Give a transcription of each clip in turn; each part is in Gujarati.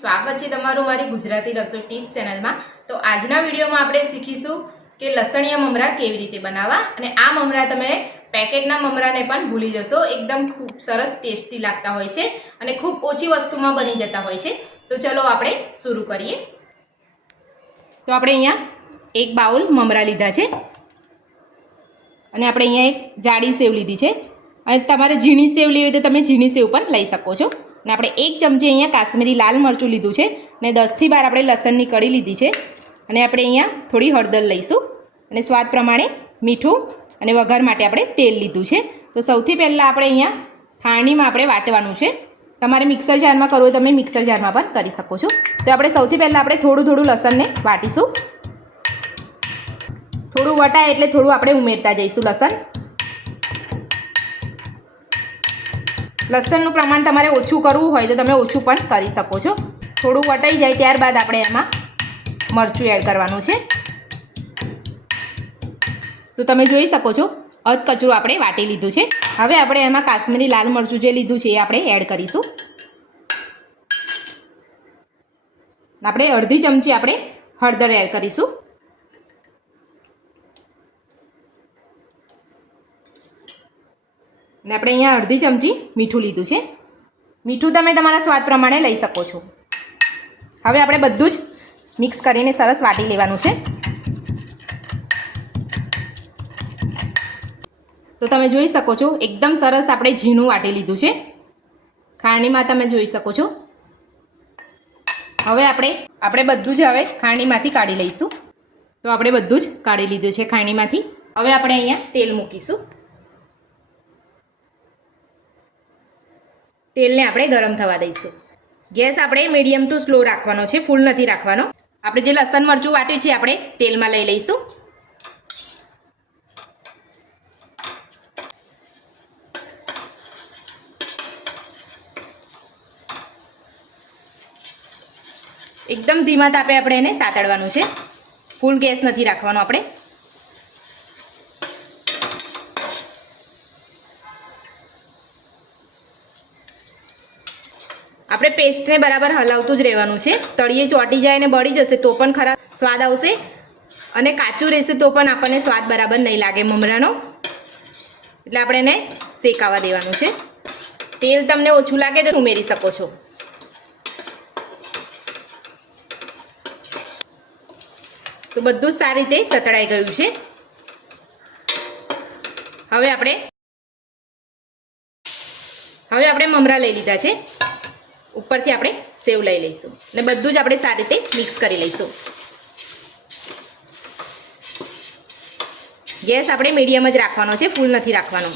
સ્વાગત છે તમારું મારી ગુજરાતી રસોઈ ટિપ્સ ચેનલમાં। તો આજના વિડીયોમાં આપણે શીખીશું કે લસણિયા મમરા કેવી રીતે બનાવવા, અને આ મમરા તમે પેકેટના મમરાને પણ ભૂલી જશો। એકદમ ખૂબ સરસ ટેસ્ટી લાગતા હોય છે અને ખૂબ ઓછી વસ્તુમાં બની જતા હોય છે। તો ચલો આપણે શરૂ કરીએ। તો આપણે અહીંયા એક બાઉલ મમરા લીધા છે અને આપણે અહીંયા એક જાડી સેવ લીધી છે, અને તમારે ઝીણી સેવ લેવી હોય તો તમે ઝીણી સેવ પણ લઈ શકો છો। ને આપણે એક ચમચી અહીંયા કાશ્મીરી લાલ મરચું લીધું છે, ને 10 થી 12 આપણે લસણની કળી લીધી છે, અને આપણે અહીંયા થોડી હળદર લઈશું, અને સ્વાદ પ્રમાણે મીઠું, અને વઘાર માટે આપણે તેલ લીધું છે। તો સૌથી પહેલાં આપણે અહીંયા ખાણીમાં આપણે વાટવાનું છે। તમારે મિક્સર જારમાં કરવું હોય તમે મિક્સર જારમાં પણ કરી શકો છો। તો આપણે સૌથી પહેલાં આપણે થોડું લસણને વાટીશું। થોડું વટાય એટલે થોડું આપણે ઉમેરતા જઈશું લસણ। લસણનું પ્રમાણ તમારે ઓછું કરવું હોય તો તમે ઓછું પણ કરી શકો છો। થોડું વટાઈ જાય ત્યારબાદ આપણે એમાં મરચું એડ કરવાનું છે। તો તમે જોઈ શકો છો અધ કચરું આપણે વાટી લીધું છે। હવે આપણે એમાં કાશ્મીરી લાલ મરચું જે લીધું છે એ આપણે એડ કરીશું। આપણે અડધી ચમચી આપણે હળદર એડ કરીશું, ને આપણે અહીંયા અડધી ચમચી મીઠું લીધું છે। મીઠું તમે તમારા સ્વાદ પ્રમાણે લઈ શકો છો। હવે આપણે બધું જ મિક્સ કરીને સરસ વાટી લેવાનું છે। તો તમે જોઈ શકો છો એકદમ સરસ આપણે ઝીણું વાટી લીધું છે। ખાણીમાં તમે જોઈ શકો છો। હવે આપણે બધું જ હવે ખાણીમાંથી કાઢી લઈશું। તો આપણે બધું જ કાઢી લીધું છે ખાણીમાંથી। હવે આપણે અહીંયા તેલ મૂકીશું। તેલને આપણે ગરમ થવા દઈશું। ગેસ આપણે મીડિયમ ટુ સ્લો રાખવાનો છે, ફૂલ નથી રાખવાનો। આપણે જે લસણ મરચું વાટ્યું છે આપણે તેલમાં લઈ લઈશું। એકદમ ધીમા તાપે આપણે એને સાતળવાનું છે, ફૂલ ગેસ નથી રાખવાનો આપણે। આપણે પેસ્ટને બરાબર હલાવતું જ રહેવાનું છે। તળિયે ચોંટી જાય અને બળી જશે તો પણ ખરાબ સ્વાદ આવશે, અને કાચું રહેશે તો પણ આપણને સ્વાદ બરાબર નહીં લાગે મમરાનો, એટલે આપણે એને શેકાવા દેવાનું છે। તેલ તમને ઓછું લાગે તો ઉમેરી શકો છો। તો બધું જ સારી રીતે સતળાઈ ગયું છે। હવે આપણે મમરા લઈ લીધા છે, ઉપરથી આપણે સેવ લઈ લઈશું, ને બધું જ આપણે સારી રીતે મિક્સ કરી લઈશું। ગેસ આપણે મીડિયમ જ રાખવાનો છે, ફૂલ નથી રાખવાનો।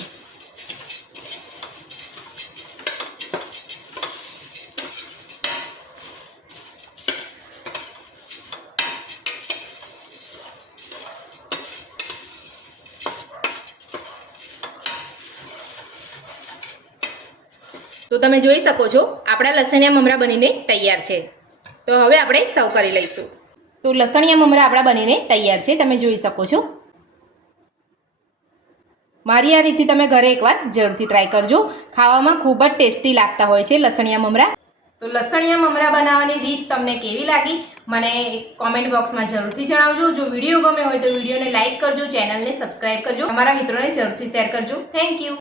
તો તમે જોઈ શકો છો આપણા લસણિયા મમરા બનીને તૈયાર છે। તો હવે આપણે સર્વ કરી લઈશું। તો લસણિયા મમરા આપણા બનીને તૈયાર છે, તમે જોઈ શકો છો। મારી આ રીતથી તમે ઘરે એકવાર જરૂરથી ટ્રાય કરજો। ખાવામાં ખૂબ જ ટેસ્ટી લાગતા હોય છે લસણિયા મમરા। તો લસણિયા મમરા બનાવવાની રીત તમને કેવી લાગી મને કોમેન્ટ બોક્સમાં જરૂરથી જણાવજો। જો વિડીયો ગમે હોય તો વિડીયોને લાઇક કરજો, ચેનલને સબસ્ક્રાઈબ કરજો, તમારા મિત્રોને જરૂરથી શેર કરજો। Thank you.